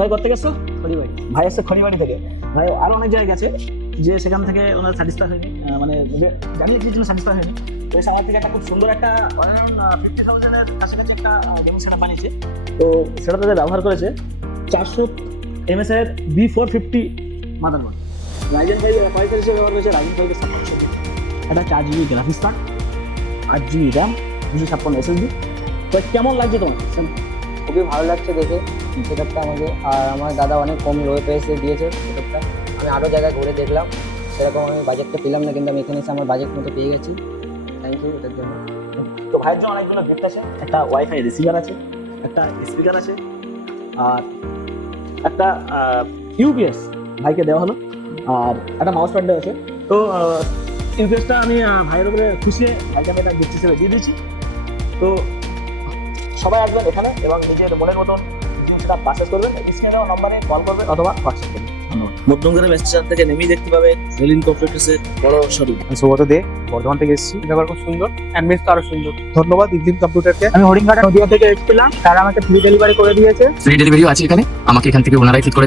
ভাই করতে গেছো খড়িবাড়ি, ভাই আসছে খড়িবাড়ি থেকে। ভাই আরো অনেক জায়গা আছে যে সেখান থেকে ওনার স্যাটিসফাই হয়নি, মানে জানিয়ে কি জন্য স্যাটিসফাই হয়নি। তো এসে আমার থেকে একটা খুব সুন্দর একটা 50,000-এর কাছাকাছি একটা গেমিং সেটআপ বানিয়েছে। তো সেটা তাদের ব্যবহার করেছে 400 MS এর B450 মাদারবোর্ড। রাইজেন 5 প্রসেসর হিসেবে ব্যবহার করেছে রাইজেন 5 এর 5600। একটা 4GB graphics card, 8GB RAM, 256 SSD। তো কেমন লাগছে তোমার? খুবই ভালো লাগছে দেখে সেটআপটা আমাকে। আর আমার দাদা অনেক কম লো প্রাইসে দিয়েছে সেটআপটা। আমি আরও জায়গায় ঘুরে দেখলাম, সেরকম আমি বাজেটটা পেলাম না, কিন্তু আমি এখানে এসে আমার বাজেট মতো পেয়ে গেছি। থ্যাংক ইউ এটার জন্য। তো ভাইয়ের জন্য অনেকগুলো গিফট আছে, একটা ওয়াইফাই রিসিভার আছে, একটা স্পিকার আছে, আর একটা ইউপিএস ভাইকে দেওয়া হলো, আর একটা মাউস প্যাড আছে। তো ইউপিএসটা আমি ভাইয়ের উপরে খুশি হয়ে ভাইকে আমি একটা গিফট হিসেবে দিয়ে দিয়েছি। তো সবাই আসবেন এখানে এবং নিজের মনের মতন সেটা পারচেস করবেন। স্ক্রিনে দেওয়া নম্বরে কল করবেন অথবা হোয়াটসঅ্যাপ করবেন। ধন্যবাদ। মধ্যমগ্রাম স্টেশন থেকে নেমেই দেখতে পাবেন রেলিন কম্পিউটার্সের বড় শোরুম। সুব্রত দে, বর্ধমান থেকে এসেছি। ব্যাপার খুব সুন্দর, অ্যাম্বিয়েন্স তো আরো সুন্দর। ধন্যবাদ ইভলিন কম্পিউটারকে। আমি হরিণঘাটা নদিয়া থেকে এসেছিলাম, তারা আমাকে ফ্রি ডেলিভারি করে দিয়েছে। ফ্রি ডেলিভারিও আছে এখানে, আমাকে এখান থেকে ওনারাই ঠিক করে দিবে।